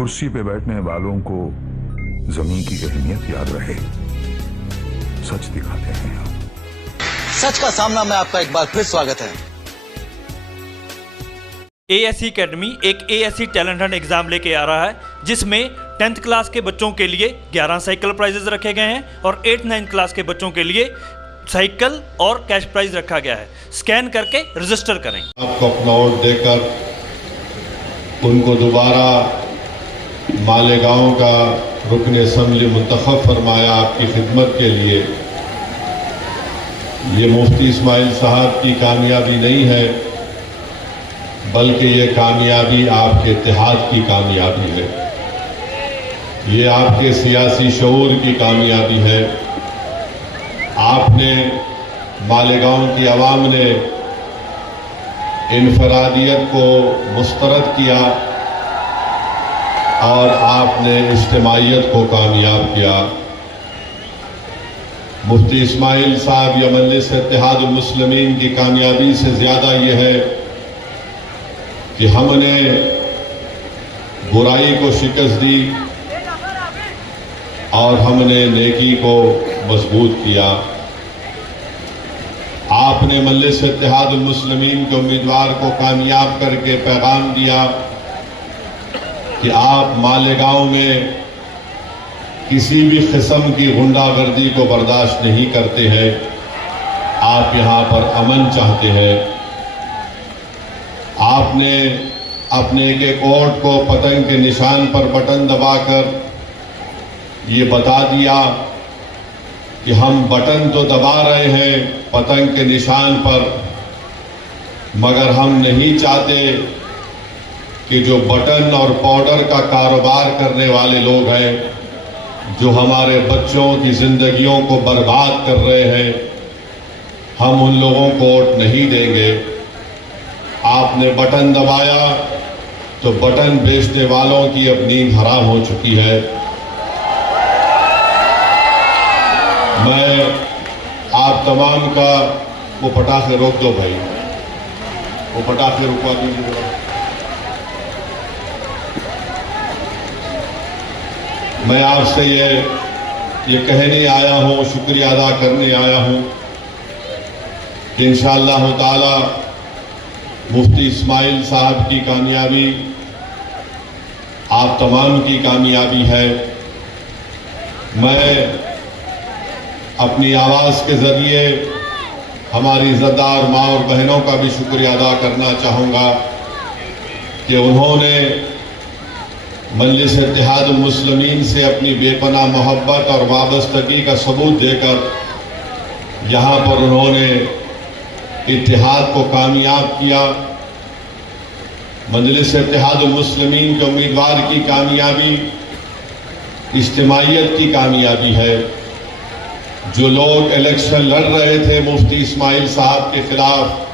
कुर्सी पे बैठने वालों को जमीन की अहमियत याद रहे, सच दिखाते हैं हम। सच का सामना में आपका एक बार फिर स्वागत है। ASE अकेडमी एक ASE टैलेंट हंट एग्जाम लेके आ रहा है, जिसमें 10th क्लास के बच्चों के लिए 11 साइकिल प्राइजेस रखे गए हैं और 8th-9th क्लास के बच्चों के लिए साइकिल और कैश प्राइज रखा गया है। स्कैन करके रजिस्टर करें। आपको अपना वोट देकर उनको दोबारा मालेगांव का रुकन असम्बली मुंतखब फरमाया आपकी खिदमत के लिए। ये मुफ्ती इस्माइल साहब की कामयाबी नहीं है, बल्कि ये कामयाबी आपके इत्तेहाद की कामयाबी है। ये आपके सियासी शऊर की कामयाबी है। आपने मालेगांव की आवाम ने इनफरादियत को मुस्तरद किया और आपने इज्तिमाइयत को कामयाब किया। मुफ्ती इस्माइल साहब या मजलिस इत्तेहादुल मुस्लिमीन की कामयाबी से ज़्यादा यह है कि हमने बुराई को शिकस्त दी और हमने नेकी को मजबूत किया। आपने मजलिस इत्तेहादुल मुस्लिमीन के उम्मीदवार को कामयाब करके पैगाम दिया कि आप मालेगांव में किसी भी किस्म की गुंडागर्दी को बर्दाश्त नहीं करते हैं। आप यहाँ पर अमन चाहते हैं। आपने अपने एक वोट को पतंग के निशान पर बटन दबाकर ये बता दिया कि हम बटन तो दबा रहे हैं पतंग के निशान पर, मगर हम नहीं चाहते कि जो बटन और पाउडर का कारोबार करने वाले लोग हैं, जो हमारे बच्चों की जिंदगियों को बर्बाद कर रहे हैं, हम उन लोगों को वोट नहीं देंगे। आपने बटन दबाया तो बटन बेचने वालों की अब नींद हराम हो चुकी है। मैं आप तमाम का वो पटाखे रोक दो भाई, वो पटाखे रुकवा दीजिए। मैं आपसे ये कहने आया हूँ, शुक्रिया अदा करने आया हूँ कि इंशाअल्लाह ताला मुफ्ती इस्माइल साहब की कामयाबी आप तमाम की कामयाबी है। मैं अपनी आवाज़ के ज़रिए हमारी इज़्ज़तदार माँ और बहनों का भी शुक्रिया अदा करना चाहूँगा कि उन्होंने मजलिस इत्तेहादुल मुस्लिमीन से अपनी बेपनाह मोहब्बत और वाबस्तगी का सबूत देकर यहाँ पर उन्होंने इत्तेहाद को कामयाब किया। मजलिस इत्तेहादुल मुस्लिमीन के उम्मीदवार की कामयाबी इज्तिमाइयत की कामयाबी है। जो लोग इलेक्शन लड़ रहे थे मुफ्ती इस्माइल साहब के खिलाफ,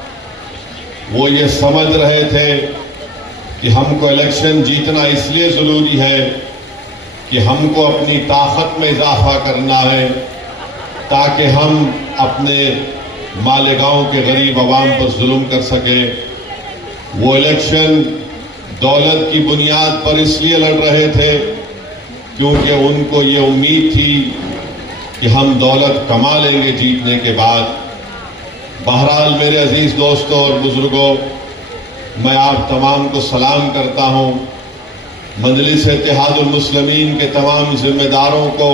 वो ये समझ रहे थे कि हमको इलेक्शन जीतना इसलिए ज़रूरी है कि हमको अपनी ताकत में इजाफा करना है, ताकि हम अपने मालेगांव के गरीब आवाम पर जुल्म कर सकें। वो इलेक्शन दौलत की बुनियाद पर इसलिए लड़ रहे थे क्योंकि उनको ये उम्मीद थी कि हम दौलत कमा लेंगे जीतने के बाद। बहरहाल मेरे अजीज दोस्तों और बुजुर्गों, मैं आप तमाम को सलाम करता हूँ। मजलिस इत्तेहादुल मुस्लिमीन के तमाम जिम्मेदारों को,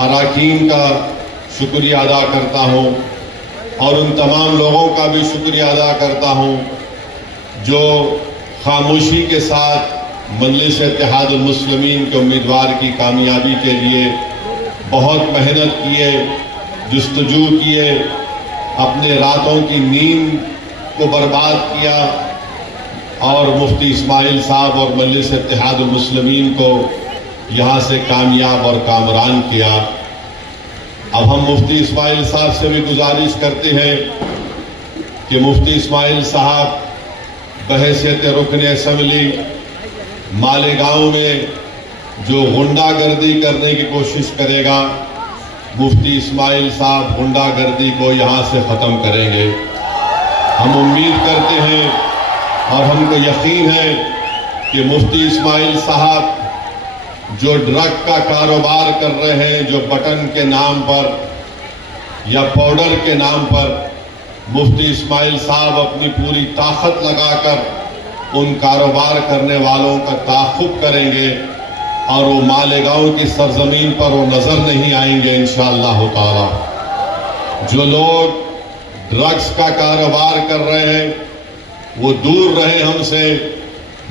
अराकीन का शुक्रिया अदा करता हूँ और उन तमाम लोगों का भी शुक्रिया अदा करता हूँ जो खामोशी के साथ मजलिस इत्तेहादुल मुस्लिमीन के उम्मीदवार की कामयाबी के लिए बहुत मेहनत किए, जुस्तजू किए, अपने रातों की नींद को बर्बाद किया और मुफ्ती इस्माइल साहब और मजलिस इत्तेहादुल मुस्लिमीन को यहाँ से कामयाब और कामरान किया। अब हम मुफ्ती इस्माइल साहब से भी गुजारिश करते हैं कि मुफ्ती इस्माइल साहब बहैसियत रुकन असम्बली मालेगांव में जो गुंडागर्दी करने की कोशिश करेगा, मुफ्ती इस्माइल साहब गुंडागर्दी को यहाँ से ख़त्म करेंगे। हम उम्मीद करते हैं और हमको यकीन है कि मुफ्ती इस्माइल साहब जो ड्रग का कारोबार कर रहे हैं, जो बटन के नाम पर या पाउडर के नाम पर, मुफ्ती इस्माइल साहब अपनी पूरी ताकत लगाकर उन कारोबार करने वालों का ताक़ुब करेंगे और वो मालेगांव की सरजमीन पर वो नजर नहीं आएंगे इंशाअल्लाह ताला। जो लोग ड्रग्स का कारोबार कर रहे हैं वो दूर रहे हमसे,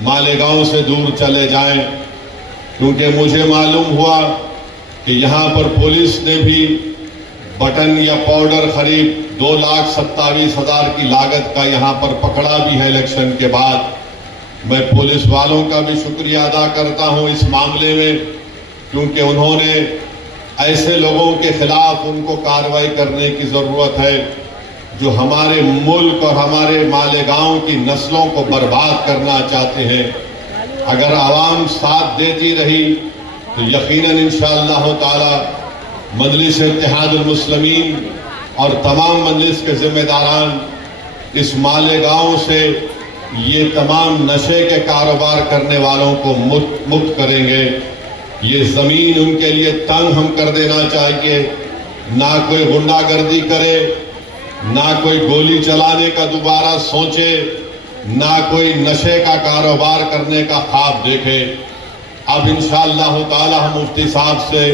मालेगांव से दूर चले जाएं, क्योंकि मुझे मालूम हुआ कि यहाँ पर पुलिस ने भी बटन या पाउडर खरीद 2,27,000 की लागत का यहाँ पर पकड़ा भी है इलेक्शन के बाद। मैं पुलिस वालों का भी शुक्रिया अदा करता हूँ इस मामले में, क्योंकि उन्होंने ऐसे लोगों के खिलाफ उनको कार्रवाई करने की ज़रूरत है जो हमारे मुल्क और हमारे मालेगांव की नस्लों को बर्बाद करना चाहते हैं। अगर आवाम साथ देती रही तो यकीनन इंशाअल्लाह ताला मजलिस इत्तेहादुल मुस्लिमीन और तमाम मजलिस के जिम्मेदारान इस मालेगांव से ये तमाम नशे के कारोबार करने वालों को मुक्त करेंगे। ये ज़मीन उनके लिए तंग हम कर देना चाहिए, ना कोई गुंडागर्दी करे, ना कोई गोली चलाने का दोबारा सोचे, ना कोई नशे का कारोबार करने का ख्वाब देखे। अब इंशाअल्लाह ताला हम मुफ्ती साहब से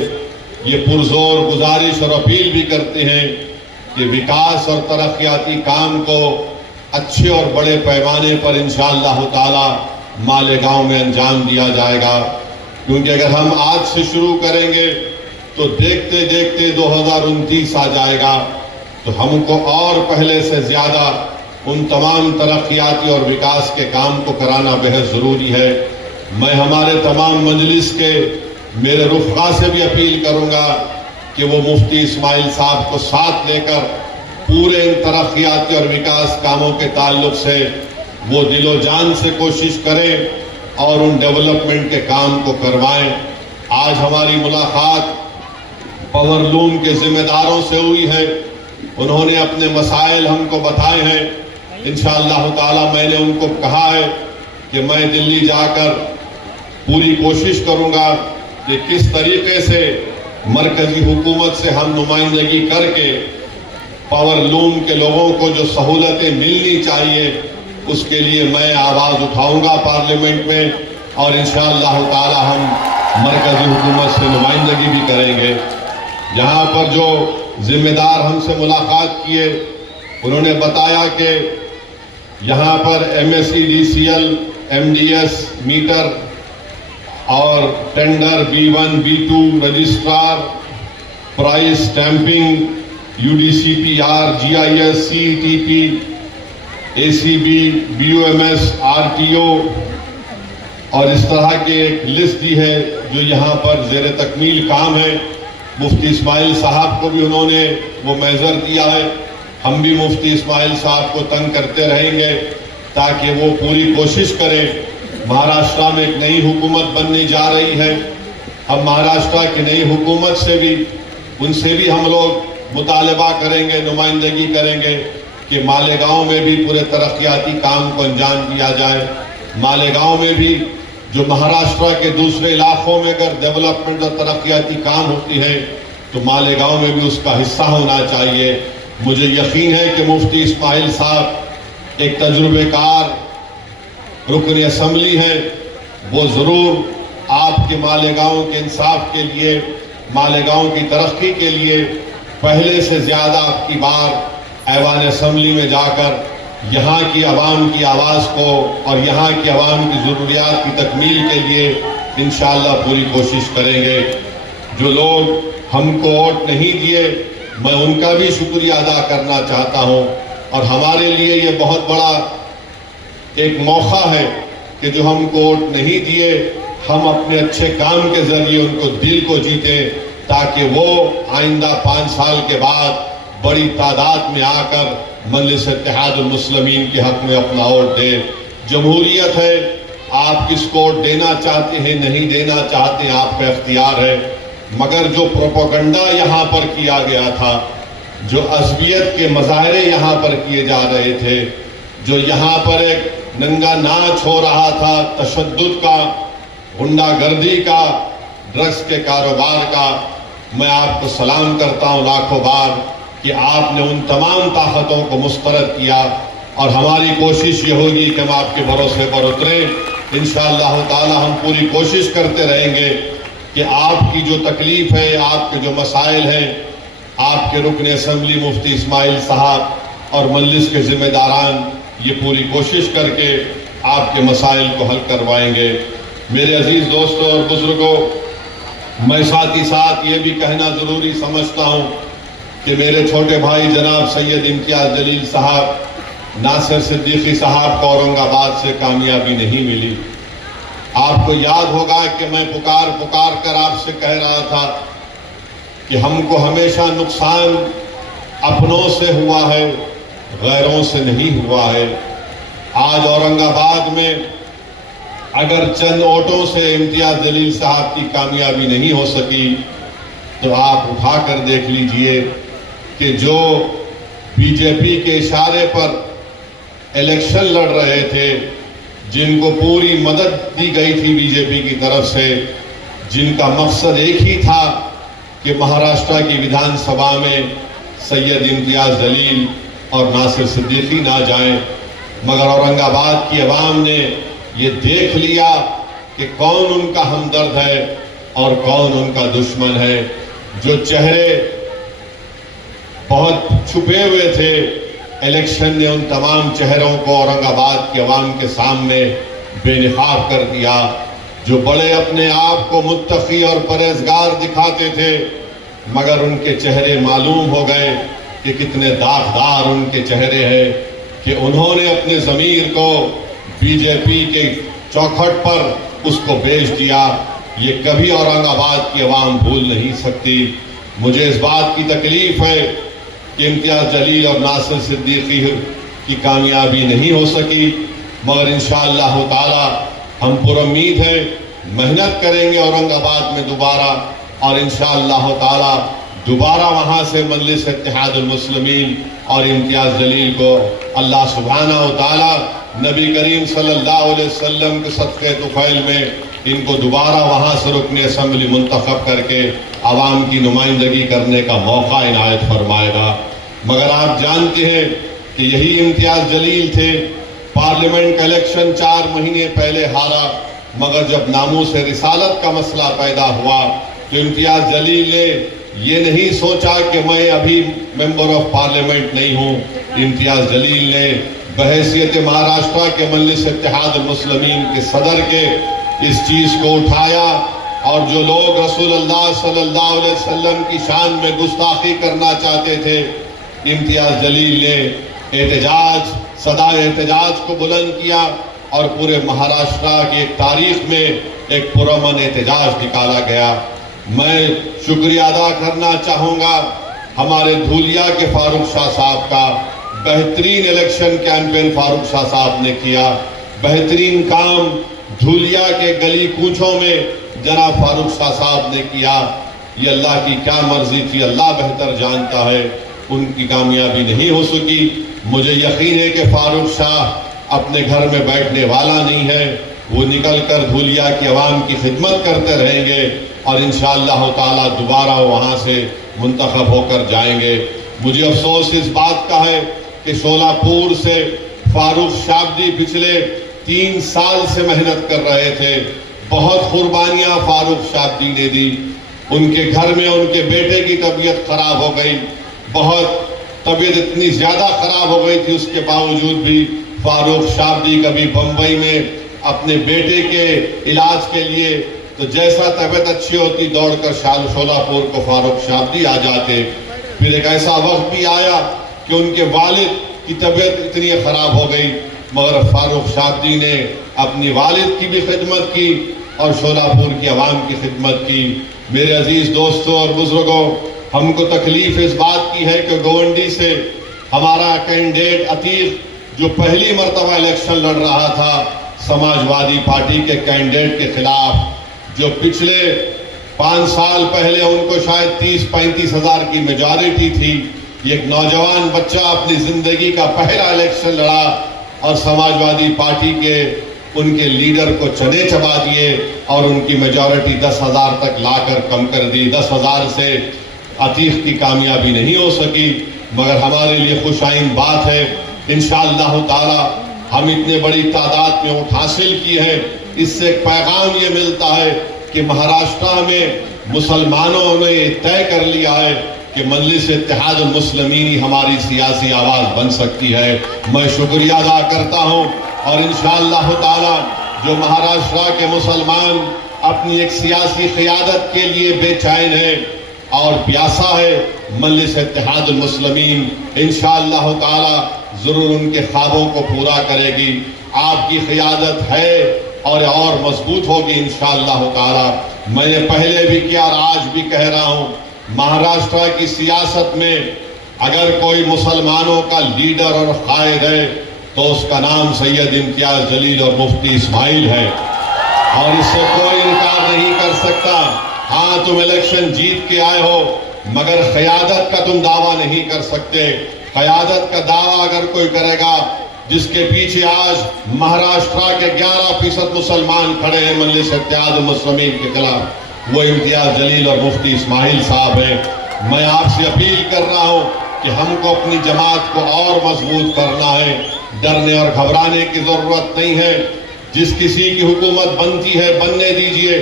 ये पुरजोर गुजारिश और अपील भी करते हैं कि विकास और तरक्याती काम को अच्छे और बड़े पैमाने पर इंशाअल्लाह ताला मालेगांव में अंजाम दिया जाएगा। क्योंकि अगर हम आज से शुरू करेंगे तो देखते देखते 2029 आ जाएगा, तो हमको और पहले से ज्यादा उन तमाम तरक्याती और विकास के काम को कराना बेहद जरूरी है। मैं हमारे तमाम मजलिस के मेरे रुफ़क़ा से भी अपील करूंगा कि वो मुफ्ती इस्माइल साहब को साथ लेकर पूरे इन तरक्याती और विकास कामों के ताल्लुक से वो दिलो जान से कोशिश करें और उन डेवलपमेंट के काम को करवाएं। आज हमारी मुलाकात पावर लूम के जिम्मेदारों से हुई है, उन्होंने अपने मसाइल हमको बताए हैं। इंशाअल्लाह ताला मैंने उनको कहा है कि मैं दिल्ली जाकर पूरी कोशिश करूंगा कि किस तरीके से मरकजी हुकूमत से हम नुमाइंदगी करके पावर लूम के लोगों को जो सहूलतें मिलनी चाहिए उसके लिए मैं आवाज उठाऊंगा पार्लियामेंट में, और इंशाअल्लाह ताला हम मरकजी हुकूमत से नुमाइंदगी भी करेंगे। यहाँ पर जो जिम्मेदार हमसे मुलाकात किए उन्होंने बताया कि यहाँ पर MSEDCL, MDS मीटर और tender B1, B2, registrar, price stamping, UDCPR, GIS, CETP, ACB, BUMS, RTO और इस तरह की एक लिस्ट दी है जो यहाँ पर ज़ेर तकमील काम है। मुफ्ती इस्माइल साहब को भी उन्होंने वो मेजर दिया है। हम भी मुफ्ती इस्माइल साहब को तंग करते रहेंगे ताकि वो पूरी कोशिश करें। महाराष्ट्र में एक नई हुकूमत बनने जा रही है, हम महाराष्ट्र की नई हुकूमत से भी उनसे भी हम लोग मुतालबा करेंगे, नुमाइंदगी करेंगे कि मालेगांव में भी पूरे तरक्याती काम को अंजाम दिया जाए। मालेगांव में भी जो महाराष्ट्र के दूसरे इलाकों में अगर डेवलपमेंट और तरक्याती काम होती है तो मालेगांव में भी उसका हिस्सा होना चाहिए। मुझे यकीन है कि मुफ्ती इस्माइल साहब एक तजुर्बेकार रुकन असम्बली हैं, वो ज़रूर आपके मालेगांव के इंसाफ के लिए, मालेगांव की तरक्की के लिए पहले से ज़्यादा आपकी बार ऐवान असम्बली में जाकर यहाँ की आवाम की आवाज़ को और यहाँ की आवाम की ज़रूरियात की तकमील के लिए इंशाअल्लाह पूरी कोशिश करेंगे। जो लोग हमको वोट नहीं दिए मैं उनका भी शुक्रिया अदा करना चाहता हूँ, और हमारे लिए ये बहुत बड़ा एक मौका है कि जो हमको वोट नहीं दिए हम अपने अच्छे काम के जरिए उनको दिल को जीते, ताकि वो आइंदा 5 साल के बाद बड़ी तादाद में आकर मजलिस इत्तेहादुल मुस्लिमीन के हक में अपना वोट दे। जमहूरियत है, आप किसको वोट देना चाहते हैं नहीं देना चाहते हैं आपका इख्तियार है, मगर जो प्रोपेगेंडा यहाँ पर किया गया था, जो अज़बियत के मज़ाहरे यहाँ पर किए जा रहे थे, जो यहाँ पर एक नंगा नाच हो रहा था तशद्दुद का, गुंडागर्दी का, ड्रग्स के कारोबार का, मैं आपको सलाम करता हूं लाखों बार कि आपने उन तमाम ताकतों को मुस्तरद किया। और हमारी कोशिश ये होगी कि हम आपके भरोसे पर उतरें। इंशाअल्लाह ताला हम पूरी कोशिश करते रहेंगे कि आपकी जो तकलीफ है, आपके जो मसाइल हैं, आपके रुकन असम्बली मुफ्ती इस्माइल साहब और मजलिस के जिम्मेदारान ये पूरी कोशिश करके आपके मसाइल को हल करवाएंगे। मेरे अजीज दोस्तों और बुजुर्गों, मैं साथ ही साथ ये भी कहना ज़रूरी समझता हूँ कि मेरे छोटे भाई जनाब सैयद इम्तियाज़ जलील साहब, नासिर सिद्दीकी साहब को औरंगाबाद से कामयाबी नहीं मिली। आपको याद होगा कि मैं पुकार पुकार कर आपसे कह रहा था कि हमको हमेशा नुकसान अपनों से हुआ है, गैरों से नहीं हुआ है। आज औरंगाबाद में अगर चंद वोटों से इम्तियाज़ जलील साहब की कामयाबी नहीं हो सकी तो आप उठा कर देख लीजिए कि जो बीजेपी के इशारे पर इलेक्शन लड़ रहे थे, जिनको पूरी मदद दी गई थी बीजेपी की तरफ से, जिनका मकसद एक ही था कि महाराष्ट्र की विधानसभा में सैयद इम्तियाज़ जलील और नासिर सिद्दीकी ना जाएं, मगर औरंगाबाद की आवाम ने ये देख लिया कि कौन उनका हमदर्द है और कौन उनका दुश्मन है। जो चेहरे बहुत छुपे हुए थे, इलेक्शन ने उन तमाम चेहरों को औरंगाबाद की आवाम के सामने बेनकाब कर दिया। जो बड़े अपने आप को मुत्तकी और परहेजगार दिखाते थे, मगर उनके चेहरे मालूम हो गए कि कितने दागदार उनके चेहरे हैं, कि उन्होंने अपने ज़मीर को बीजेपी के चौखट पर उसको बेच दिया। ये कभी औरंगाबाद की आवाम भूल नहीं सकती। मुझे इस बात की तकलीफ है कि इम्तियाज़ जलील और नासिर सिद्दीकी की कामयाबी नहीं हो सकी, मगर इंशाअल्लाह ताला हम पुरुम्मीद हैं, मेहनत करेंगे औरंगाबाद में दोबारा, और इंशाअल्लाह ताला दोबारा वहाँ से मजलिस इत्तेहादुल मुस्लिमीन और इम्तियाज़ जलील को अल्लाह सुब्हानहू ताला नबी करीम सल्लल्लाहु अलैहि वसल्लम के सदक़े तुफ़ैल में इनको दोबारा वहाँ से रुकन असम्बली मुंतखब करके आवाम की नुमाइंदगी करने का मौका इनायत फरमाएगा। मगर आप जानते हैं कि यही इम्तियाज़ जलील थे, पार्लियामेंट का इलेक्शन 4 महीने पहले हारा, मगर जब नामूस रिसालत का मसला पैदा हुआ तो इम्तियाज़ जलील ने ये नहीं सोचा कि मैं अभी मेंबर ऑफ पार्लियामेंट नहीं हूँ। इम्तियाज़ जलील ने बहैसियत महाराष्ट्र के मजलिस इत्तेहादुल मुस्लिमीन के सदर के इस चीज़ को उठाया, और जो लोग रसूलुल्लाह सल्लल्लाहु अलैहि वसल्लम की शान में गुस्ताखी करना चाहते थे, इम्तियाज़ जलील ने एहतजाज, सदा एहतजाज को बुलंद किया और पूरे महाराष्ट्र की तारीख में एक पुरअमन एहतजाज निकाला गया। मैं शुक्रिया अदा करना चाहूँगा हमारे धूलिया के फारूक शाह साहब का। बेहतरीन इलेक्शन कैंपेन फारूक शाह साहब ने किया, बेहतरीन काम धूलिया के गली कूचों में जनाब फारूक शाह साहब ने किया। ये अल्लाह की क्या मर्जी थी, अल्लाह बेहतर जानता है। उनकी कामयाबी नहीं हो सकी। मुझे यकीन है कि फारूक शाह अपने घर में बैठने वाला नहीं है, वो निकल कर धूलिया की आवाम की खिदमत करते रहेंगे और इंशाअल्लाह ताला दोबारा वहाँ से मुंतखब होकर जाएंगे। मुझे अफसोस इस बात का है कि शोलापुर से फारूक शाब्दी पिछले 3 साल से मेहनत कर रहे थे। बहुत कुर्बानियां फारूक शाब्दी ने दी। उनके घर में उनके बेटे की तबीयत खराब हो गई, बहुत तबीयत इतनी ज्यादा खराब हो गई थी, उसके बावजूद भी फारूक शाब्दी कभी बम्बई में अपने बेटे के इलाज के लिए, तो जैसा तबीयत अच्छी होती दौड़कर शोलापुर को फारूक शाब्दी आ जाते। फिर एक ऐसा वक्त भी आया कि उनके वालिद की तबीयत इतनी खराब हो गई, मगर फारूक शाब्दी ने अपनी वालिद की भी खिदमत की और शोलापुर की आवाम की खिदमत की। मेरे अजीज दोस्तों और बुजुर्गों, हमको तकलीफ इस बात की है कि गोवंडी से हमारा कैंडिडेट अतीक जो पहली मरतबा इलेक्शन लड़ रहा था समाजवादी पार्टी के कैंडिडेट के खिलाफ, जो पिछले 5 साल पहले उनको शायद 30-35 हजार की मेजॉरिटी थी, एक नौजवान बच्चा अपनी जिंदगी का पहला इलेक्शन लड़ा और समाजवादी पार्टी के उनके लीडर को चने चबा दिए और उनकी मेजॉरिटी 10,000 तक लाकर कम कर दी। 10,000 से अतीक की कामयाबी नहीं हो सकी, मगर हमारे लिए खुशाइन बात है इंशाअल्लाह ताला हम इतने बड़ी तादाद में वोट हासिल की है। इससे एक पैगाम ये मिलता है कि महाराष्ट्र में मुसलमानों ने तय कर लिया है कि मजलिस इत्तेहादुल मुस्लिमीन ही हमारी सियासी आवाज बन सकती है। मैं शुक्रिया अदा करता हूं और इंशाअल्लाह ताला जो महाराष्ट्र के मुसलमान अपनी एक सियासी क़ियादत के लिए बेचैन है और प्यासा है, मजलिस इत्तेहादुल मुस्लिमीन इंशाअल्लाह ताला जरूर उनके ख्वाबों को पूरा करेगी। आपकी क़ियादत है और मजबूत होगी इंशाअल्लाह ताला। मैंने पहले भी किया और आज भी कह रहा हूं, महाराष्ट्र की सियासत में अगर कोई मुसलमानों का लीडर और कायद है तो उसका नाम सैयद इम्तियाज जलील और मुफ्ती इस्माइल है और इससे कोई इनकार नहीं कर सकता। हाँ, तुम इलेक्शन जीत के आए हो मगर क़यादत का तुम दावा नहीं कर सकते। क़यादत का दावा अगर कोई करेगा जिसके पीछे आज महाराष्ट्र के 11% मुसलमान खड़े हैं मजलिस इत्तेहादुल मुस्लिमीन के खिलाफ, वो इम्तियाज जलील और मुफ्ती इस्माइल साहब है। मैं आपसे अपील कर रहा हूं कि हमको अपनी जमात को और मजबूत करना है। डरने और घबराने की जरूरत नहीं है। जिस किसी की हुकूमत बनती है बनने दीजिए,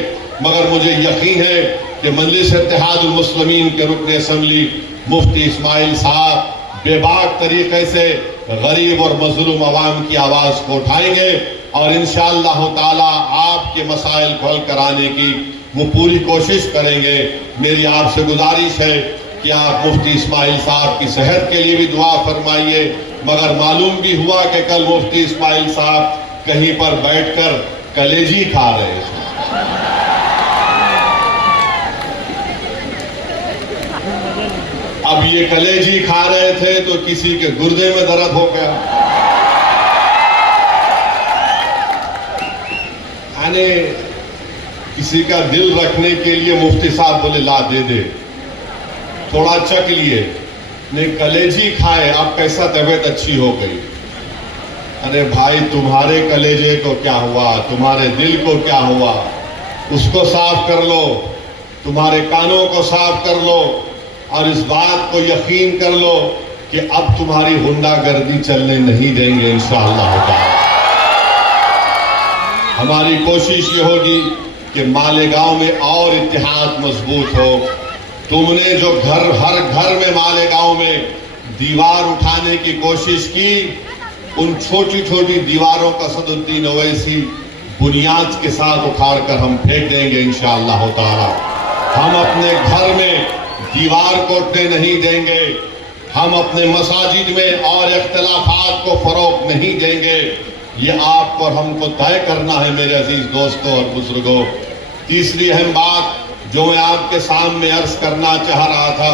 मगर मुझे यकीन है कि मजलिस इत्तेहादुल मुस्लिमीन के रुकन असम्बली मुफ्ती इस्माइल साहब बेबाक तरीके से गरीब और मजलूम अवाम की आवाज को उठाएंगे और इंशाअल्लाह ताला आपके मसाइल को हल कराने की वो पूरी कोशिश करेंगे। मेरी आपसे गुजारिश है कि आप मुफ्ती इस्माइल साहब की सेहत के लिए भी दुआ फरमाइए। मगर मालूम भी हुआ कि कल मुफ्ती इस्माइल साहब कहीं पर बैठकर कलेजी खा रहे थे। अब ये कलेजी खा रहे थे तो किसी के गुर्दे में दर्द हो गया। यानी किसी का दिल रखने के लिए मुफ्ती साहब बोले ला दे दे, थोड़ा चख लिए, ने कलेजी खाए, अब कैसा तबीयत अच्छी हो गई। अरे भाई, तुम्हारे कलेजे को क्या हुआ, तुम्हारे दिल को क्या हुआ, उसको साफ कर लो, तुम्हारे कानों को साफ कर लो और इस बात को यकीन कर लो कि अब तुम्हारी गुंडागर्दी चलने नहीं देंगे इंशाअल्लाह ताला। हमारी कोशिश ये होगी कि मालेगांव में और इत्तेहाद मजबूत हो। तुमने जो हर घर में मालेगांव में दीवार उठाने की कोशिश की, उन छोटी छोटी दीवारों का सदुद्दीन ओवैसी बुनियाद के साथ उखाड़कर हम फेंक देंगे इंशाअल्लाह ताला। हम अपने घर में दीवार कोटने नहीं देंगे, हम अपने मसाजिद में और इख्तिलाफात को फरोग नहीं देंगे। ये आपको और हमको तय करना है मेरे अजीज दोस्तों और बुजुर्गों। तीसरी अहम बात जो मैं आपके सामने अर्ज करना चाह रहा था,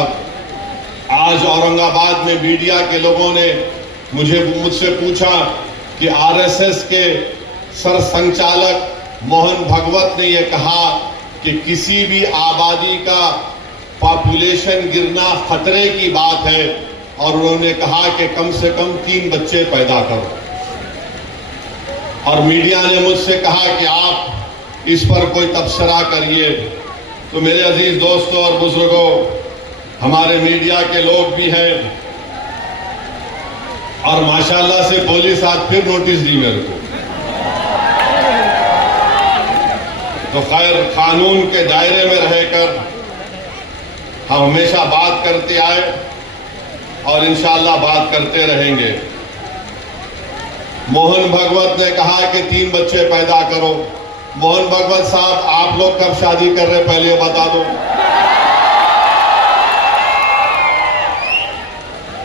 आज औरंगाबाद में मीडिया के लोगों ने मुझसे पूछा कि आरएसएस के सरसंचालक मोहन भगवत ने यह कहा कि किसी भी आबादी का पॉपुलेशन गिरना खतरे की बात है और उन्होंने कहा कि कम से कम 3 बच्चे पैदा करो। और मीडिया ने मुझसे कहा कि आप इस पर कोई तबसरा करिए। तो मेरे अजीज दोस्तों और बुजुर्गों, हमारे मीडिया के लोग भी हैं और माशाल्लाह से पुलिस आज फिर नोटिस दी मेरे को। तो खैर, कानून के दायरे में रहकर हम हमेशा बात करते आए और इंशाअल्लाह बात करते रहेंगे। मोहन भगवत ने कहा कि 3 बच्चे पैदा करो। मोहन भगवत साहब, आप लोग कब शादी कर रहे पहले बता दो।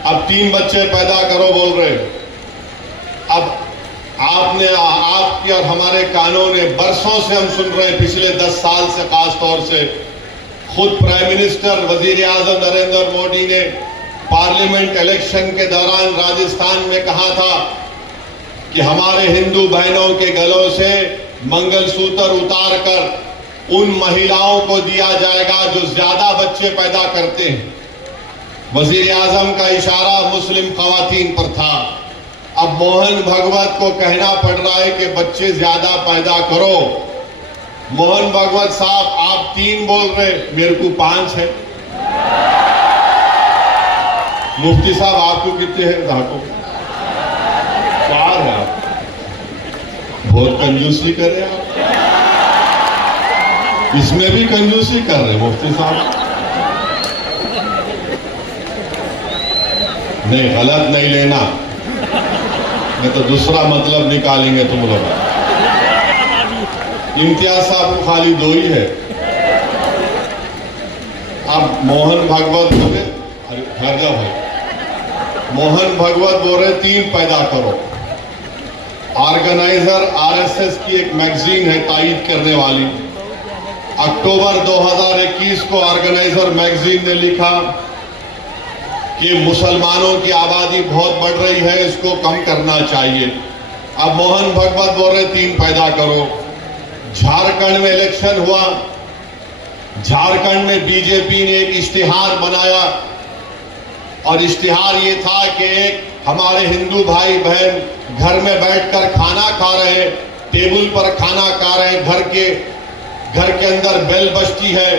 अब 3 बच्चे पैदा करो बोल रहे। अब आपकी और हमारे कानों ने बरसों से हम सुन रहे, पिछले 10 साल से खास तौर से खुद प्राइम मिनिस्टर वजीर आजम नरेंद्र मोदी ने पार्लियामेंट इलेक्शन के दौरान राजस्थान में कहा था कि हमारे हिंदू बहनों के गलों से मंगलसूत्र उतारकर उन महिलाओं को दिया जाएगा जो ज्यादा बच्चे पैदा करते हैं। वजीर आजम का इशारा मुस्लिम खवातीन पर था। अब मोहन भगवत को कहना पड़ रहा है कि बच्चे ज्यादा पैदा करो। मोहन भगवत साहब, आप 3 बोल रहे, मेरे को 5 है। मुफ्ती साहब, आपको कितने हैं? घाटों 4 है। आप बहुत कंजूसी कर रहे हैं। आप इसमें भी कंजूसी कर रहे हैं मुफ्ती साहब। नहीं, गलत नहीं लेना, नहीं तो दूसरा मतलब निकालेंगे तुम लोग। इम्तियाज साहब को खाली 2 ही है। अब मोहन भगवत बोले, भार्गव भाई, मोहन भगवत बोल रहे 3 पैदा करो। ऑर्गेनाइजर आरएसएस की एक मैगजीन है तायीद करने वाली। अक्टूबर 2021 को ऑर्गेनाइजर मैगजीन ने लिखा कि मुसलमानों की आबादी बहुत बढ़ रही है, इसको कम करना चाहिए। अब मोहन भगवत बोल रहे 3 पैदा करो। झारखंड में इलेक्शन हुआ, झारखंड में बीजेपी ने एक इश्तिहार बनाया और इश्तिहार ये था कि एक हमारे हिंदू भाई बहन घर में बैठकर खाना खा रहे हैं, टेबल पर खाना खा रहे हैं, घर के अंदर बेल बजती है,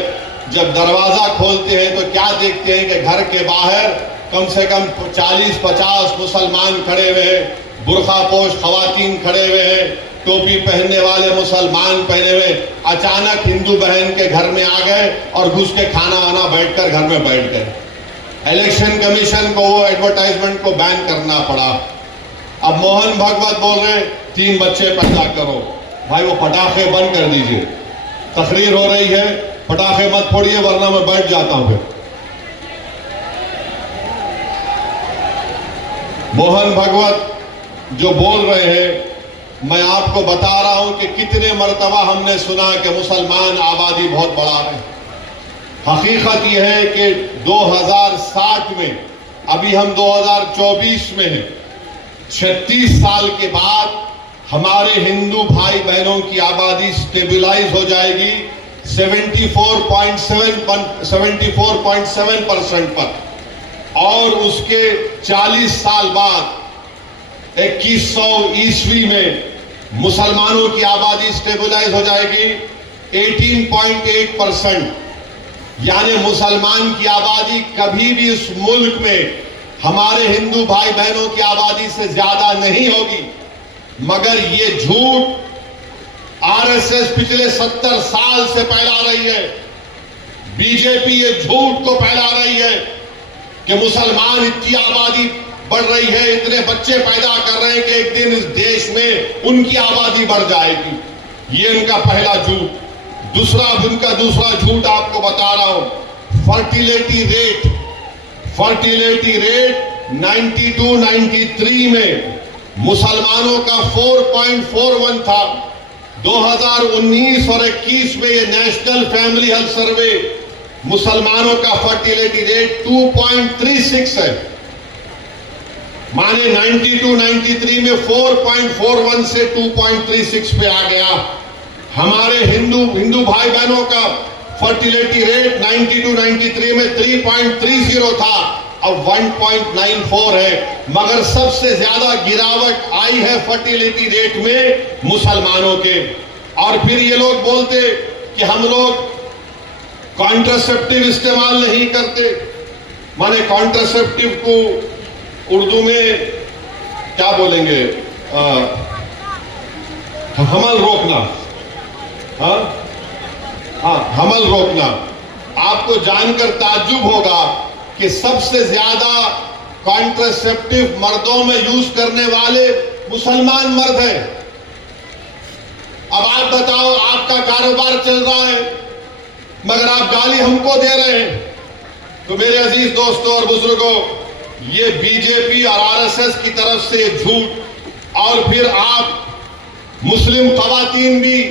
जब दरवाजा खोलते हैं तो क्या देखते हैं कि घर के बाहर कम से कम 40-50 मुसलमान खड़े हुए हैं, बुर्खापोश खवातीन खड़े हुए हैं, टोपी पहनने वाले मुसलमान पहने हुए। अचानक हिंदू बहन के घर में आ गए और घुस के खाना आना बैठकर घर में बैठ गए। इलेक्शन कमीशन को वो एडवर्टाइजमेंट को बैन करना पड़ा। अब मोहन भगवत बोल रहे 3 बच्चे पैदा करो। भाई वो पटाखे बंद कर दीजिए, तकरीर हो रही है, पटाखे मत फोड़िए वरना मैं बैठ जाता हूं। फिर मोहन भगवत जो बोल रहे हैं, मैं आपको बता रहा हूं कि कितने मर्तबा हमने सुना कि मुसलमान आबादी बहुत बढ़ा रहे हैं। हकीकत यह है कि 2060 में, अभी हम 2024 में हैं, 36 साल के बाद हमारे हिंदू भाई बहनों की आबादी स्टेबलाइज हो जाएगी 74.7% पर, और उसके 40 साल बाद 2100 ईस्वी में मुसलमानों की आबादी स्टेबलाइज हो जाएगी 18.8%। यानी मुसलमान की आबादी कभी भी इस मुल्क में हमारे हिंदू भाई बहनों की आबादी से ज्यादा नहीं होगी। मगर ये झूठ आरएसएस पिछले 70 साल से फैला रही है। बीजेपी ये झूठ को फैला रही है कि मुसलमान इतनी आबादी बढ़ रही है, इतने बच्चे पैदा कर रहे हैं कि एक दिन इस देश में उनकी आबादी बढ़ जाएगी। ये इनका पहला झूठ। उनका दूसरा झूठ आपको बता रहा हूं। फर्टिलिटी रेट 92-93 में मुसलमानों का 4.41 था। 2019 और 21 में ये नेशनल फैमिली हेल्थ सर्वे मुसलमानों का फर्टिलिटी रेट 2.36 है। माने 92-93 में 4.41 से 2.36 पे आ गया। हमारे हिंदू भाई बहनों का फर्टिलिटी रेट 92-93 में 3.30 था, अब 1.94 है। मगर सबसे ज्यादा गिरावट आई है फर्टिलिटी रेट में मुसलमानों के। और फिर ये लोग बोलते कि हम लोग कॉन्ट्रासेप्टिव इस्तेमाल नहीं करते। माने कॉन्ट्रासेप्टिव को उर्दू में क्या बोलेंगे? हमल रोकना। हमल रोकना। आपको जानकर ताज्जुब होगा कि सबसे ज्यादा कॉन्ट्रासेप्टिव मर्दों में यूज करने वाले मुसलमान मर्द हैं। अब आप बताओ, आपका कारोबार चल रहा है मगर आप गाली हमको दे रहे हैं। तो मेरे अजीज दोस्तों और बुजुर्गों, ये बीजेपी और आरएसएस की तरफ से झूठ। और फिर आप मुस्लिम खवातीन भी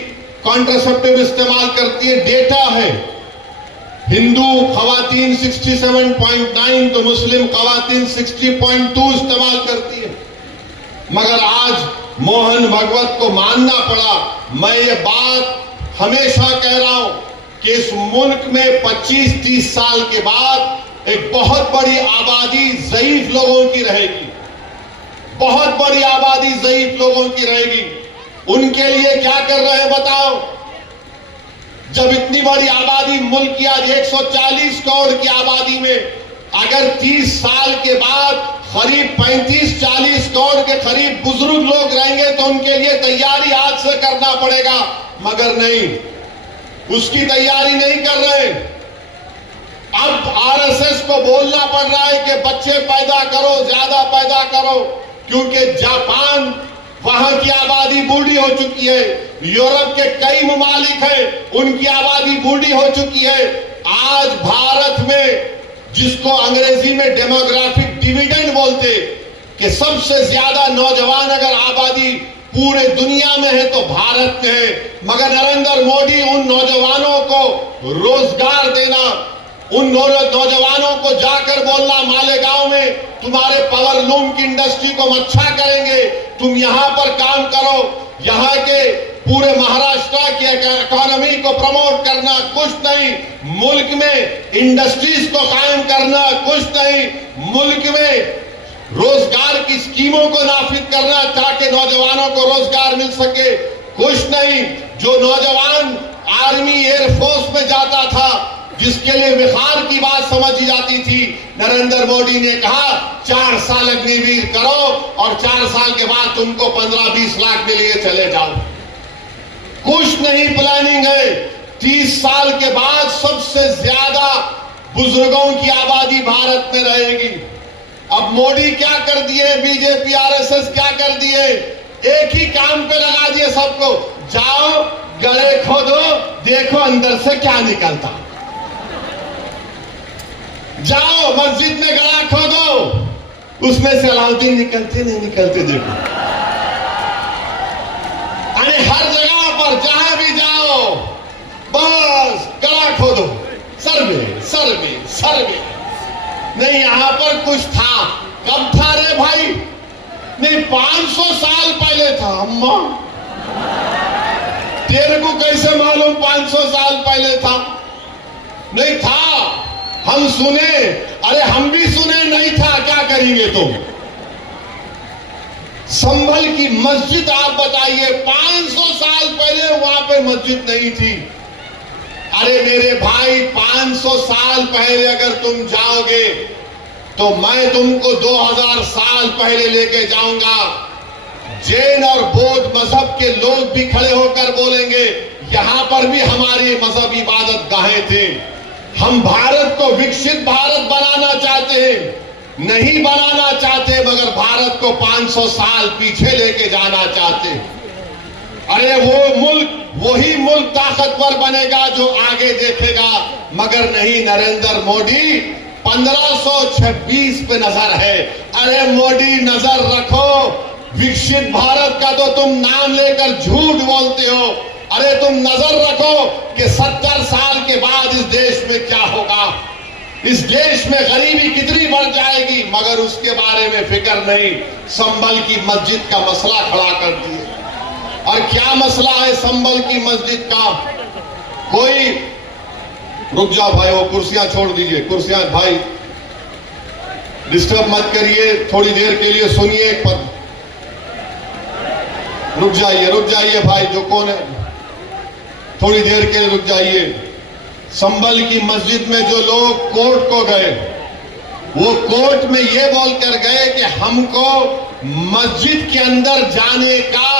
कॉन्ट्रासेप्टिव इस्तेमाल करती है। डेटा है, हिंदू खवातीन 67.9 तो मुस्लिम खवातीन 60.2 इस्तेमाल करती है। मगर आज मोहन भगवत को मानना पड़ा। मैं ये बात हमेशा कह रहा हूं कि इस मुल्क में 25-30 साल के बाद एक बहुत बड़ी आबादी ज़ईफ लोगों की रहेगी। बहुत बड़ी आबादी ज़ईफ लोगों की रहेगी। उनके लिए क्या कर रहे हैं बताओ? जब इतनी बड़ी आबादी, मुल्क की आज 140 करोड़ की आबादी में अगर 30 साल के बाद करीब 35-40 करोड़ के करीब बुजुर्ग लोग रहेंगे तो उनके लिए तैयारी आज से करना पड़ेगा, मगर नहीं, उसकी तैयारी नहीं कर रहे। अब आरएसएस को बोलना पड़ रहा है कि बच्चे पैदा करो, ज्यादा पैदा करो, क्योंकि जापान, वहां की आबादी बूढ़ी हो चुकी है। यूरोप के कई ममालिक हैं, उनकी आबादी बूढ़ी हो चुकी है। आज भारत में, जिसको अंग्रेजी में डेमोग्राफिक डिविडेंड बोलते, कि सबसे ज्यादा नौजवान अगर आबादी पूरे दुनिया में है तो भारत में है, मगर नरेंद्र मोदी उन नौजवानों को रोजगार देना, उन नौजवानों को जाकर बोलना मालेगांव में तुम्हारे पावरलूम की इंडस्ट्री को हम अच्छा करेंगे, तुम यहां पर काम करो, यहां के पूरे महाराष्ट्र की इकोनॉमी को प्रमोट करना, कुछ नहीं। मुल्क में इंडस्ट्रीज को कायम करना, कुछ नहीं। मुल्क में रोजगार की स्कीमों को नाफिज करना ताकि नौजवानों को रोजगार मिल सके, कुछ नहीं। जो नौजवान आर्मी, एयरफोर्स में जाता था, जिसके लिए विखार की बात समझी जाती थी, नरेंद्र मोदी ने कहा 4 साल अग्निवीर करो और 4 साल के बाद तुमको 15-20 लाख के लिए चले जाओ। कुछ नहीं प्लानिंग है। 30 साल के बाद सबसे ज्यादा बुजुर्गों की आबादी भारत में रहेगी। अब मोदी क्या कर दिए, बीजेपी आरएसएस क्या कर दिए, एक ही काम पे लगा दिए सबको, जाओ गड़े खोदो, देखो अंदर से क्या निकलता। जाओ मस्जिद में गड़ा खोदो, उसमें से अलाउद्दीन निकलते नहीं निकलते देखो। अरे हर जगह पर जहां भी जाओ बस गड़ा खोदो, सर्वे सर्वे सर्वे। नहीं, यहां पर कुछ था। कब था रे भाई? नहीं, 500 साल पहले था। अम्मा, तेरे को कैसे मालूम 500 साल पहले था? नहीं था, हम सुने। अरे हम भी सुने नहीं था, क्या करेंगे तुम? संभल की मस्जिद आप बताइए, 500 साल पहले वहां पे मस्जिद नहीं थी। अरे मेरे भाई, 500 साल पहले अगर तुम जाओगे तो मैं तुमको 2000 साल पहले लेके जाऊंगा। जैन और बौद्ध मजहब के लोग भी खड़े होकर बोलेंगे यहां पर भी हमारी मजहब इबादत गाहें थे। हम भारत को विकसित भारत बनाना चाहते हैं, नहीं बनाना चाहते, मगर भारत को 500 साल पीछे लेके जाना चाहते हैं। अरे वो मुल्क, वही मुल्क ताकतवर बनेगा जो आगे देखेगा, मगर नहीं, नरेंद्र मोदी 1526 पे नजर है। अरे मोदी नजर रखो, विकसित भारत का तो तुम नाम लेकर झूठ बोलते हो। अरे तुम नजर रखो कि 70 साल के बाद इस देश में क्या होगा, इस देश में गरीबी कितनी बढ़ जाएगी, मगर उसके बारे में फिक्र नहीं। संभल की मस्जिद का मसला खड़ा कर दिए। और क्या मसला है संभल की मस्जिद का? कोई, रुक जाओ भाई, वो कुर्सियां छोड़ दीजिए, कुर्सियां भाई डिस्टर्ब मत करिए, थोड़ी देर के लिए सुनिए एक पद। रुक जाइए भाई, जो कौन है, थोड़ी देर के लिए रुक जाइए। संभल की मस्जिद में जो लोग कोर्ट को गए, वो कोर्ट में ये बोलकर गए कि हमको मस्जिद के अंदर जाने का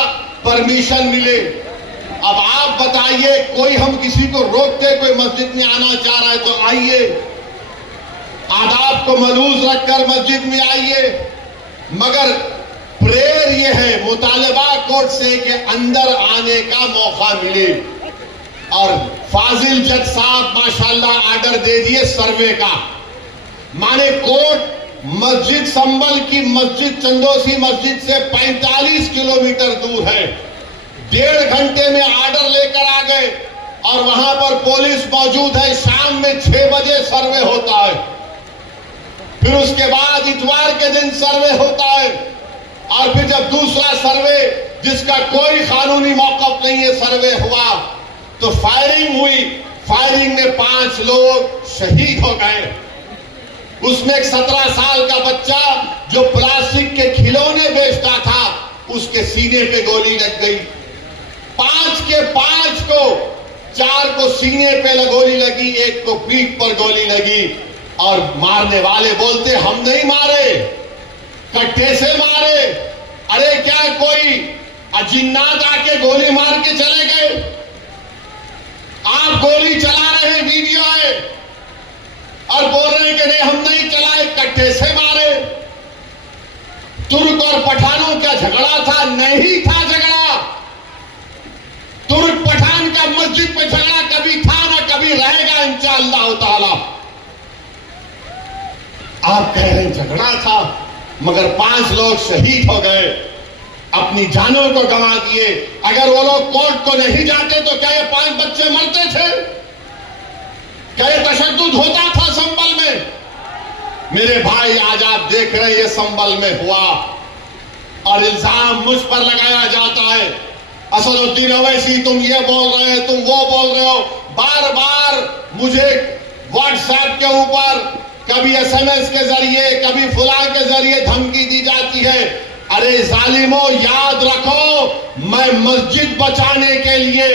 परमिशन मिले। अब आप बताइए, कोई हम किसी को रोकते, कोई मस्जिद में आना चाह रहा है तो आइए, आदाब को मलूज रखकर मस्जिद में आइए, मगर प्रेयर ये है, मुतालबा कोर्ट से कि अंदर आने का मौका मिले। और फाजिल जज साहब माशाल्लाह आर्डर दे दिए सर्वे का, माने कोर्ट मस्जिद, संभल की मस्जिद चंदोसी मस्जिद से 45 किलोमीटर दूर है। 1.5 घंटे में आर्डर लेकर आ गए और वहां पर पुलिस मौजूद है। शाम में 6 बजे सर्वे होता है, फिर उसके बाद इतवार के दिन सर्वे होता है, और फिर जब दूसरा सर्वे जिसका कोई कानूनी मौक़िफ़ नहीं है सर्वे हुआ तो फायरिंग हुई। फायरिंग में 5 लोग शहीद हो गए। उसमें एक 17 साल का बच्चा जो प्लास्टिक के खिलौने बेचता था, उसके सीने पे गोली लग गई। 5 के 5 को, 4 को सीने पे गोली लगी, 1 को पीठ पर गोली लगी। और मारने वाले बोलते हम नहीं मारे, कट्टे से मारे। अरे क्या कोई अजिन्नात आके गोली मार के चले गए? आप गोली चला रहे हैं, वीडियो है, और बोल रहे हैं कि नहीं हम नहीं चलाए, कट्टे से मारे। तुर्क और पठानों का झगड़ा था? नहीं था झगड़ा। तुर्क पठान का मस्जिद पे झगड़ा कभी था ना कभी रहेगा इंशाअल्लाह ताला। आप कह रहे हैं झगड़ा था, मगर 5 लोग शहीद हो गए, अपनी जानों को गंवा दिए। अगर वो लोग कोर्ट को नहीं जाते तो क्या ये 5 बच्चे मरते थे? क्या ये तशद्दुद होता था संभल में? मेरे भाई, आज आप देख रहे हैं ये संभल में हुआ और इल्जाम मुझ पर लगाया जाता है। असदुद्दीन ओवैसी तुम ये बोल रहे हैं, तुम वो बोल रहे हो। बार बार मुझे व्हाट्सएप के ऊपर कभी SMS के जरिए, कभी फुला के जरिए धमकी दी जाती है। अरे जालिमों, याद रखो, मैं मस्जिद बचाने के लिए,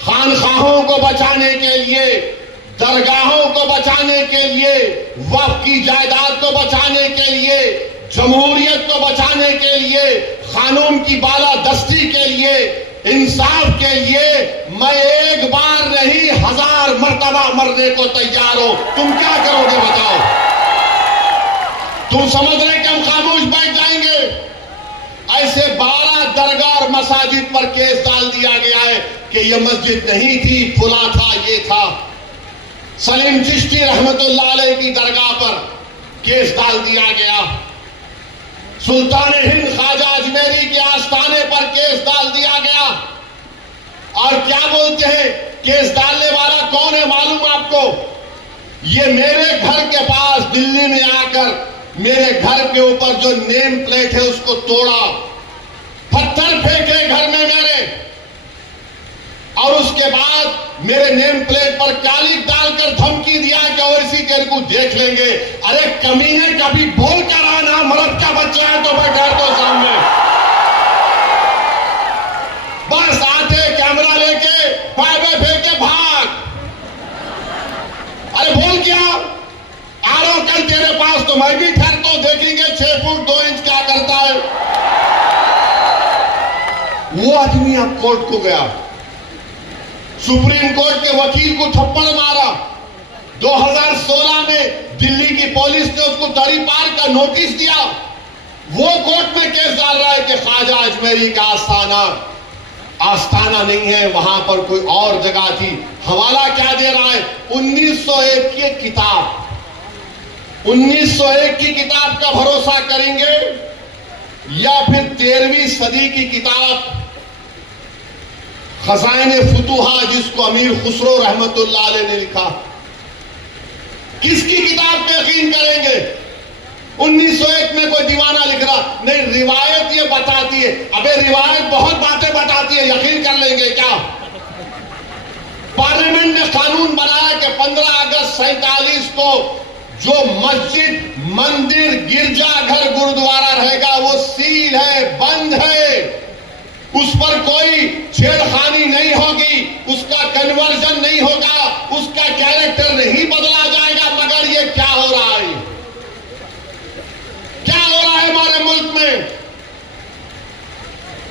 खानखाहों को बचाने के लिए, दरगाहों को बचाने के लिए, वक्फ की जायदाद को बचाने के लिए, जमहूरियत को बचाने के लिए, कानून की बालादस्ती के लिए, इंसाफ के लिए मैं एक बार नहीं 1000 मर्तबा मरने को तैयार हूं। तुम क्या करोगे बताओ? तुम समझ रहे कि हम खामोश बैठ जाएंगे? ऐसे 12 दरगाह और मसाजिद पर केस डाल दिया गया है कि यह मस्जिद नहीं थी, फुला था, ये था। सलीम चिश्ती रहमतुल्लाह अलैह की दरगाह पर केस डाल दिया गया। सुल्तान हिंद ख्वाजा अजमेरी के आस्थाने पर केस डाल दिया गया। और क्या बोलते हैं, केस डालने वाला कौन है मालूम आपको? ये मेरे घर के पास दिल्ली में आकर मेरे घर के ऊपर जो नेम प्लेट है उसको तोड़ा, पत्थर फेंके घर में मेरे, और उसके बाद मेरे नेम प्लेट पर कालिक डालकर धमकी दिया कि और इसी के को देख लेंगे। अरे कमीने, कभी बोल कर आना, मर्द का बच्चा है तो बैठा तो सामने। बस आते कैमरा लेके पाइपे फेंके भाग। अरे बोल क्या आ रहा हूं कल तेरे पास, तो मैं भी ठहरता हूं, देखेंगे 6 फुट 2 इंच क्या करता है। वो आदमी अब कोर्ट को गया, सुप्रीम कोर्ट के वकील को थप्पड़ मारा। 2016 में दिल्ली की पुलिस ने उसको तड़ी पार का नोटिस दिया। वो कोर्ट में केस डाल रहा है कि ख्वाजा अजमेरी का आस्थाना नहीं है, वहां पर कोई और जगह थी। हवाला क्या दे रहा है? 1901 की किताब, 1901 की किताब का भरोसा करेंगे या फिर 13वीं सदी की किताब खजाइने फुतुहा, जिसको अमीर खुसरो रहमतुल्लाह अलैह ने लिखा? किसकी किताब पे यकीन करेंगे? 1901 में कोई दीवाना लिख रहा नहीं, रिवायत ये बताती है। अबे रिवायत बहुत बातें बताती है, यकीन कर लेंगे क्या? पार्लियामेंट ने कानून बनाया कि 15 अगस्त 47 को जो मस्जिद, मंदिर, गिरजाघर, गुरुद्वारा रहेगा वो सील है, बंद है, उस पर कोई छेड़खानी नहीं होगी, उसका कन्वर्जन नहीं होगा, उसका कैरेक्टर नहीं बदला जाएगा। मगर ये क्या हो रहा है? क्या हो रहा है हमारे मुल्क में?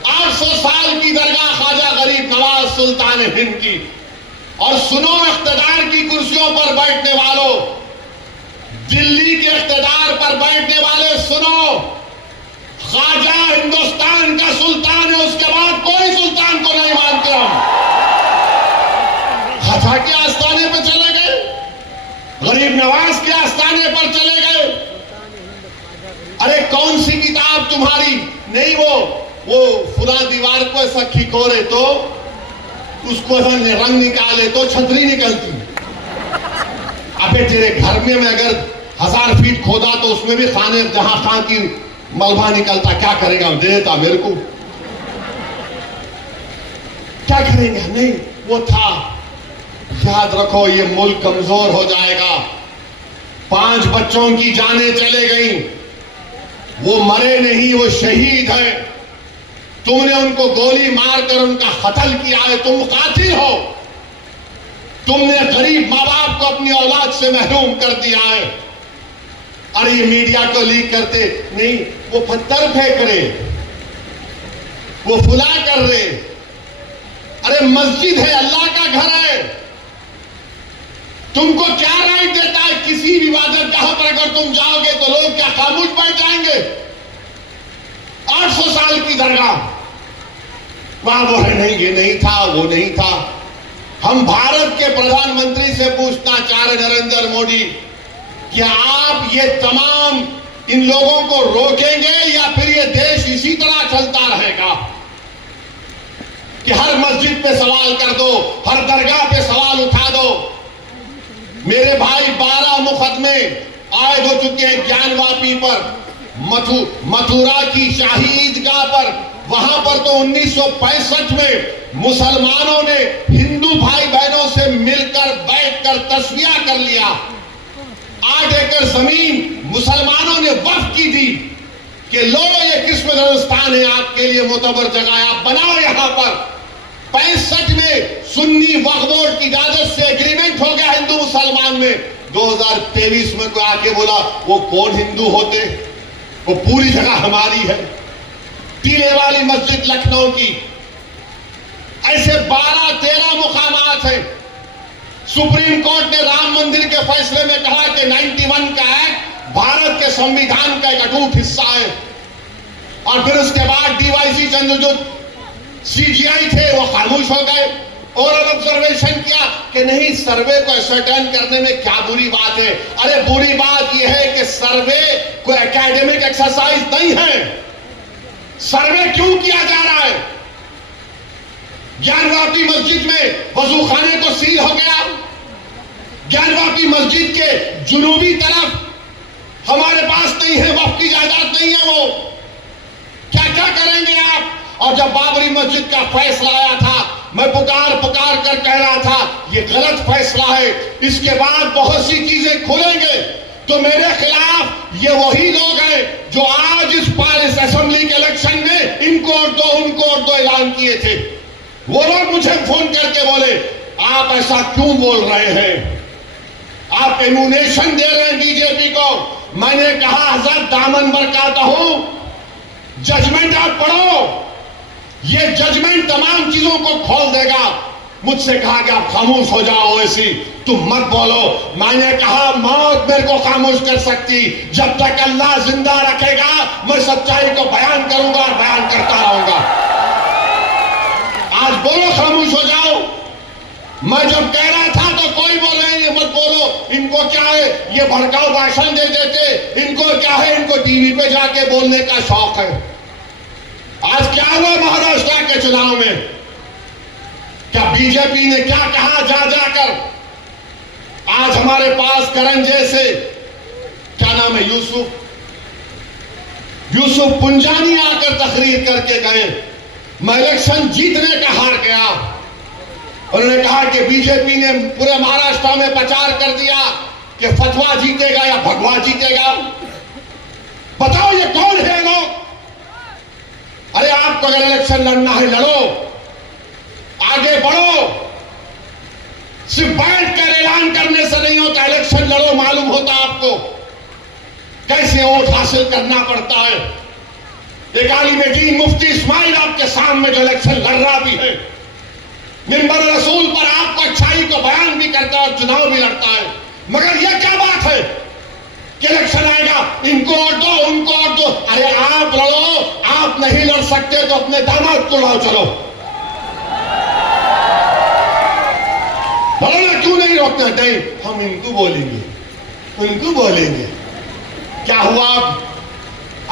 800 साल की दरगाह ख्वाजा गरीब नवाज सुल्तान हिंद की। और सुनो इख्तिदार की कुर्सियों पर बैठने वालों, दिल्ली के इख्तिदार पर बैठने वाले सुनो, ख्वाजा हिंदुस्तान का सुल्तान है, उसके बाद कोई सुल्तान को नहीं मानते हम। ख्वाजा के आस्थाने पर चले गए, गरीब नवाज के आस्थाने पर चले गए। अरे कौन सी किताब तुम्हारी? नहीं, वो फुला दीवार को ऐसा खिकोरे तो उसको ऐसा रंग निकाले तो छतरी निकलती। अबे तेरे घर में मैं अगर 1000 फीट खोदा तो उसमें भी खाने जहां खां की मलबा निकलता, क्या करेगा? दे देता मेरे को, क्या करेंगे? नहीं, वो था। याद रखो, ये मुल्क कमजोर हो जाएगा। 5 बच्चों की जानें चले गई। वो मरे नहीं, वो शहीद है। तुमने उनको गोली मारकर उनका कत्ल किया है, तुम कातिल हो। तुमने गरीब माँ बाप को अपनी औलाद से महरूम कर दिया है। अरे ये मीडिया को लीक करते नहीं, वो पत्थर फेंक रहे, वो फुला कर रहे। अरे मस्जिद है, अल्लाह का घर है। तुमको क्या राइट देता है किसी भी इबादत गाह पर अगर तुम जाओगे तो लोग क्या खामोश बैठ जाएंगे? 800 साल की दरगाह, वहां वो है नहीं, ये नहीं था, वो नहीं था। हम भारत के प्रधानमंत्री से पूछना चाह रहे नरेंद्र मोदी, क्या आप ये तमाम इन लोगों को रोकेंगे या फिर ये देश इसी तरह चलता रहेगा कि हर मस्जिद पे सवाल कर दो, हर दरगाह पे सवाल उठा दो? मेरे भाई 12 मुकदमे आयद हो चुके हैं ज्ञानवापी पर, मथुरा की शाही ईदगाह पर। वहां पर तो 1965 में मुसलमानों ने हिंदू भाई बहनों से मिलकर बैठकर तस्वीया कर लिया। 8 एकड़ जमीन मुसलमानों ने वक्फ की थी कि लो ये किस्म स्थान है आपके लिए, मोतबर जगह आप बनाओ यहां पर। 65 में सुन्नी वक्फ बोर्ड की इजाजत से एग्रीमेंट हो गया हिंदू मुसलमान में। 2023 में कोई आके बोला वो कौन हिंदू होते, वो पूरी जगह हमारी है। टीले वाली मस्जिद लखनऊ की, ऐसे 12-13 मुकामात हैं। सुप्रीम कोर्ट ने राम मंदिर के फैसले में कहा कि 91 का एक्ट भारत के संविधान का एक अटूट हिस्सा है। और फिर उसके बाद डीवाईसी चंद्रचूड़ सीजीआई थे, वो खामोश हो गए। और ऑब्जर्वेशन किया कि नहीं, सर्वे को असर्टेन करने में क्या बुरी बात है? अरे बुरी बात यह है कि सर्वे कोई एकेडमिक एक्सरसाइज नहीं है। सर्वे क्यों किया जा रहा है? ज्ञानवापी मस्जिद में वजू खाने तो सील हो गया। ज्ञानवापी मस्जिद के जुनूबी तरफ हमारे पास नहीं है, वक्फ की जायदाद नहीं है। वो क्या क्या करेंगे आप? और जब बाबरी मस्जिद का फैसला आया था, मैं पुकार कर कह रहा था ये गलत फैसला है, इसके बाद बहुत सी चीजें खुलेंगे। तो मेरे खिलाफ ये वही लोग हैं जो आज इस असेंबली के इलेक्शन में इनको वोट दो, उनको वोट दो ऐलान किए थे। वो लोग मुझे फोन करके बोले आप ऐसा क्यों बोल रहे हैं, आप एम्यूनेशन दे रहे हैं बीजेपी को। मैंने कहा हजरत दामन बरकाता हूं, जजमेंट आप पढ़ो, ये जजमेंट तमाम चीजों को खोल देगा। मुझसे कहा कि आप खामोश हो जाओ, ऐसी तुम मत बोलो। मैंने कहा मौत मेरे को खामोश कर सकती, जब तक अल्लाह जिंदा रखेगा मैं सच्चाई को बयान करूंगा और बयान करता रहूंगा। आज बोलो खामोश हो जाओ। मैं जब कह रहा था तो कोई बोले ये मत बोलो, इनको क्या है, ये भड़काऊ भाषण दे देते, इनको क्या है, इनको टीवी पे जाके बोलने का शौक है। आज क्या हुआ महाराष्ट्र के चुनाव में? क्या बीजेपी ने क्या कहा जा जाकर? आज हमारे पास करण जैसे, क्या नाम है, यूसुफ पुंजानी आकर तकरीर करके गए, मैं इलेक्शन जीतने का हार गया। उन्होंने कहा कि बीजेपी ने पूरे महाराष्ट्र में प्रचार कर दिया कि फतवा जीतेगा या भगवा जीतेगा। बताओ ये कौन है लोग? अरे आपको अगर इलेक्शन लड़ना है लड़ो, आगे बढ़ो। सिर्फ बैठकर ऐलान करने से नहीं होता, इलेक्शन लड़ो, मालूम होता आपको कैसे वोट हासिल करना पड़ता है। एक आलिम दीन मुफ्ती इस्माइल आपके सामने जो इलेक्शन लड़ रहा भी है, मिंबर रसूल पर आपको अच्छाई को बयान भी करता है और चुनाव भी लड़ता है। मगर यह क्या बात है कि इलेक्शन आएगा इनको वोट दो, उनको वोट दो। अरे आप लड़ो, आप नहीं लड़ सकते तो अपने दामाद को लाओ, चलो लड़ो। क्यों नहीं रोकते? नहीं, हम इनको बोलेंगे, उनको बोलेंगे। क्या हुआ?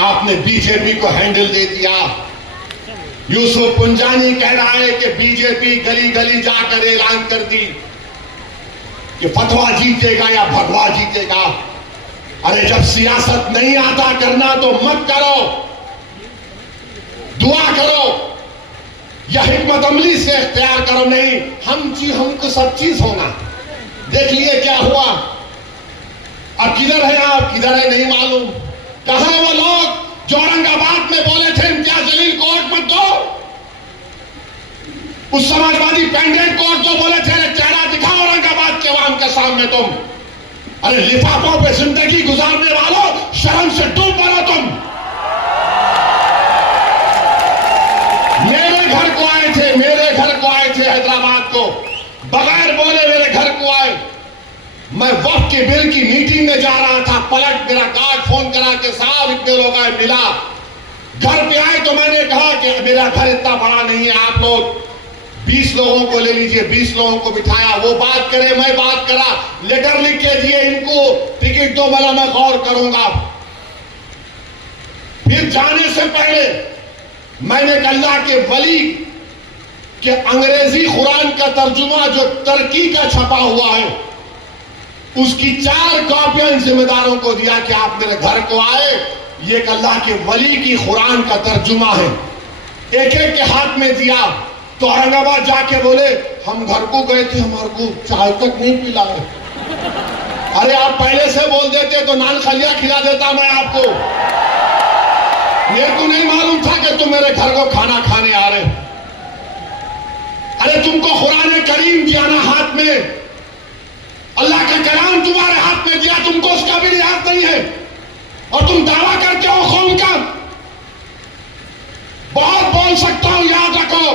आपने बीजेपी को हैंडल दे दिया। यूसुफ पुंजानी कह रहा है कि बीजेपी गली गली जाकर ऐलान कर दी कि फतवा जीतेगा या भगवा जीतेगा। अरे जब सियासत नहीं आता करना तो मत करो, दुआ करो या हिकमत अमली से इख्तियार करो। नहीं, हमको सब चीज होना। देख लिए क्या हुआ? अब किधर है आप, किधर है नहीं मालूम। कहां है वो लोग जो औरंगाबाद में बोले थे इम्तियाज जलील को वोट मत दो? उस समाजवादी पेंडेंट को जो बोले थे चेहरा दिखाओ औरंगाबाद के आवाम के सामने तुम। अरे लिफाफों पे जिंदगी गुजारने वालों, शर्म से डूब पड़ो तुम। मेरे घर को आए थे, मेरे घर को आए थे हैदराबाद को, बगैर बोले मेरे घर को आए। मैं वक्त के बिल की मीटिंग में जा रहा था, पलट मेरा कार्ड फोन करा के साहब इतने लोग आए, मिला। घर पे आए तो मैंने कहा कि मेरा घर इतना बड़ा नहीं है, आप लोग 20 लोगों को ले लीजिए। 20 लोगों को बिठाया, वो बात करे, मैं बात करा, लेटर लिख के दिए इनको, टिकट दो, बोला मैं गौर करूंगा। फिर जाने से पहले मैंने अल्लाह के वली के अंग्रेजी कुरान का तर्जुमा जो तुर्की का छपा हुआ है, उसकी 4 कॉपियां जिम्मेदारों को दिया कि आप मेरे घर को आए, ये एक अल्लाह के वली की कुरान का तर्जुमा है। एक एक के हाथ में दिया तो औरंगाबाद जाके बोले हम घर को गए थे, हमारे को चाय तक नहीं पिलाए। अरे आप पहले से बोल देते तो नान खलिया खिला देता मैं आपको। मेरे को नहीं मालूम था कि तुम मेरे घर को खाना खाने आ रहे। अरे तुमको कुरान करीम दिया ना हाथ में, अल्लाह का कलाम तुम्हारे हाथ में दिया, तुमको उसका भी लिहाज नहीं है और तुम दावा करते हो कौम का। बहुत बोल सकता हूं, याद रखो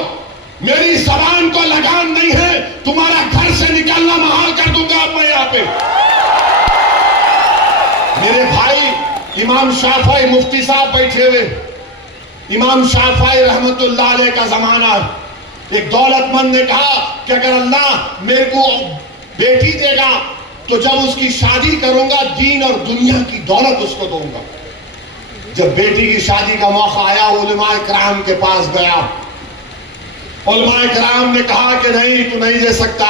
मेरी जबान को लगाम नहीं है, तुम्हारा घर से निकलना महाल कर दूंगा मैं यहां पे। मेरे भाई इमाम शाफई मुफ्ती साहब बैठे हुए, इमाम शाफई रहमतुल्लाह अलैह का जमाना। एक दौलतमंद ने कहा कि अगर अल्लाह मेरे को बेटी देगा तो जब उसकी शादी करूंगा दीन और दुनिया की दौलत उसको दूंगा। जब बेटी की शादी का मौका आया, उलमाए किराम के पास गया। उलमाए किराम ने कहा कि नहीं, तू नहीं दे सकता,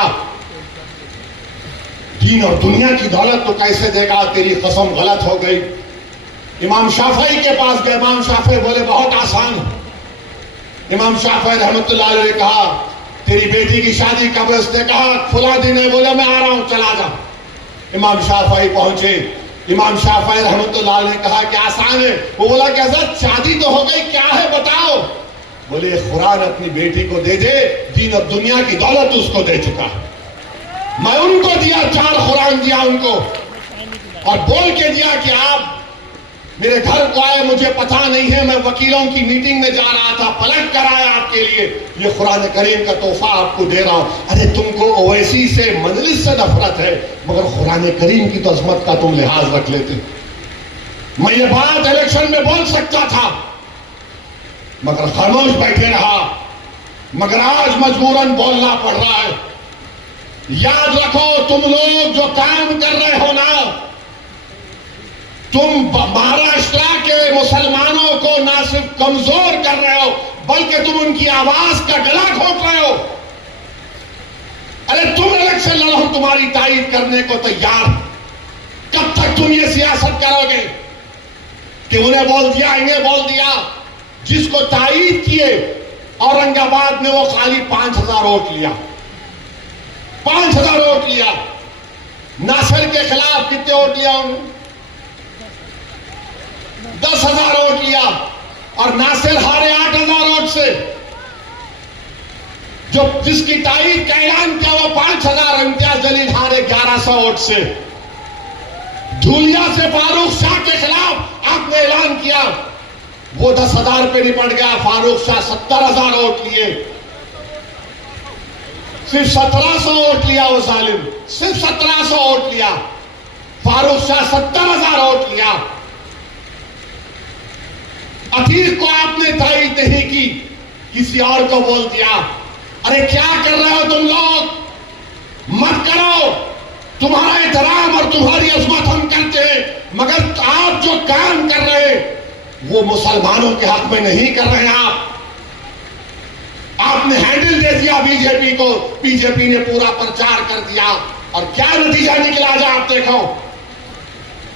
दीन और दुनिया की दौलत तो कैसे देगा, तेरी कसम गलत हो गई। इमाम शाफई के पास गए, इमाम शाफई बोले बहुत आसान है। इमाम शाफई रहमतुल्लाह अलैह ने कहा तेरी बेटी की शादी कब है? उसने कहा फुला दिन है। बोले मैं आ रहा हूं, चला जा। इमाम शाफई पहुंचे, इमाम शाफई रहमतुल्लाह अलैह ने कहा कि आसान है। वो बोला कि हज़रत शादी तो हो गई, क्या है बताओ। बोले कुरान अपनी बेटी को दे दे, दीन और दुनिया की दौलत उसको दे चुका है। मैं उनको दिया, 4 कुरान दिया उनको और बोल के दिया कि आप मेरे घर को आए, मुझे पता नहीं है, मैं वकीलों की मीटिंग में जा रहा था, पलट कर आया आपके लिए, ये कुरान करीम का तोहफा आपको दे रहा हूं। अरे तुमको ओवैसी से, मजलिस से नफरत है, मगर कुरान करीम की तो अजमत का तुम लिहाज रख लेते। मैं ये बात इलेक्शन में बोल सकता था मगर खामोश बैठे रहा, मगर आज मजबूरन बोलना पड़ रहा है। याद रखो तुम लोग जो काम कर रहे हो ना, तुम महाराष्ट्र के मुसलमानों को ना सिर्फ कमजोर कर रहे हो बल्कि तुम उनकी आवाज का गला घोंट रहे हो। अरे तुम इलेक्शन लड़ो, तुम्हारी तायीद करने को तैयार। कब तक तुम ये सियासत करोगे कि उन्हें बोल दिया, इन्हें बोल दिया? जिसको तायीद किए औरंगाबाद में वो खाली 5000 वोट लिया, 5000 वोट लिया। नासिर के खिलाफ कितने वोट लिया उन्होंने? 10,000 वोट लिया और नासिर हारे 8,000 वोट से। जो जिसकी तारीख का ऐलान किया वो 5,000, इम्तियाज जलील हारे 1100 वोट से। धूलिया से फारूक शाह के खिलाफ आपने ऐलान किया, वो 10,000 पे निपट गया। फारूक शाह 70,000 वोट लिए, सिर्फ 1700 वोट लिया वो जालिम, सिर्फ 1700 वोट लिया। फारूक शाह 70,000 वोट लिया। अतीक को आपने तायीद नहीं की, किसी और को बोल दिया। अरे क्या कर रहे हो तुम लोग? मत करो। तुम्हारा एहतराम और तुम्हारी अजमत हम करते हैं, मगर आप जो काम कर रहे हैं वो मुसलमानों के हक में नहीं कर रहे हैं। आपने हैंडल दे दिया बीजेपी को, बीजेपी ने पूरा प्रचार कर दिया और क्या नतीजा निकला आज आप देखो।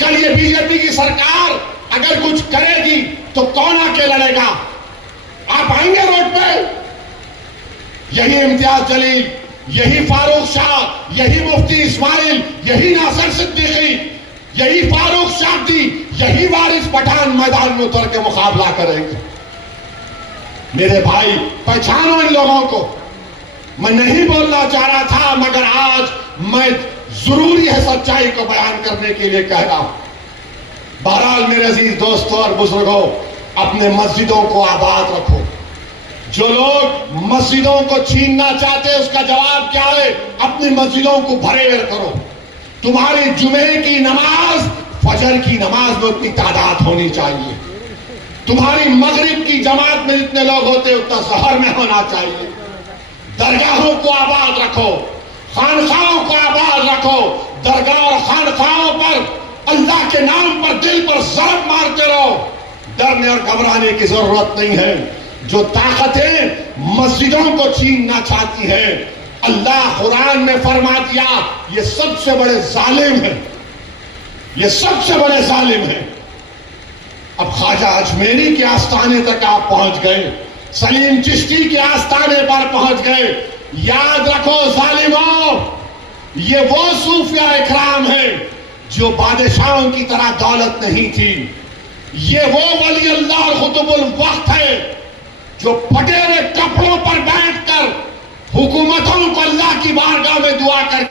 कल ये बीजेपी की सरकार अगर कुछ करेगी तो कौन आके लड़ेगा? आप आएंगे रोड पे? यही इम्तियाज जलील, यही फारूक शाह, यही मुफ्ती इस्माइल, यही नासिर सिद्दीकी यही फारूक शाब्दी, यही वारिस पठान मैदान में उतर के मुकाबला करेंगे। मेरे भाई, पहचानो इन लोगों को। मैं नहीं बोलना चाह रहा था, मगर आज मैं जरूरी है सच्चाई को बयान करने के लिए कह रहा हूं। बहरहाल मेरे अजीज दोस्तों और बुजुर्गों, अपने मस्जिदों को आबाद रखो। जो लोग मस्जिदों को छीनना चाहते हैं, उसका जवाब क्या है? अपनी मस्जिदों को भरे करो। तुम्हारी जुमे की नमाज फजर की नमाज में उतनी तादाद होनी चाहिए। तुम्हारी मगरिब की जमात में जितने लोग होते उतना शहर में होना चाहिए। दरगाहों को आबाद रखो, खानखाओं को आबाद रखो। दरगाह और खानखाओं पर अल्लाह के नाम पर दिल पर ज़रब मारते रहो। डरने और घबराने की जरूरत नहीं है। जो ताकतें मस्जिदों को छीनना चाहती है, अल्लाह कुरान में फरमा दिया, ये सबसे बड़े जालिम हैं, ये सबसे बड़े जालिम हैं। अब ख्वाजा अजमेरी के आस्थाने तक आप पहुंच गए, सलीम चिश्ती के आस्थाने पर पहुंच गए। याद रखो जालिमों, ये वो सूफिया इकराम है जो बादशाहों की तरह दौलत नहीं थी। ये वो वली अल्लाह और खुतुबुल वक्त है जो फटे हुए कपड़ों पर बैठकर हुकूमतों को अल्लाह की बारगाह में दुआ कर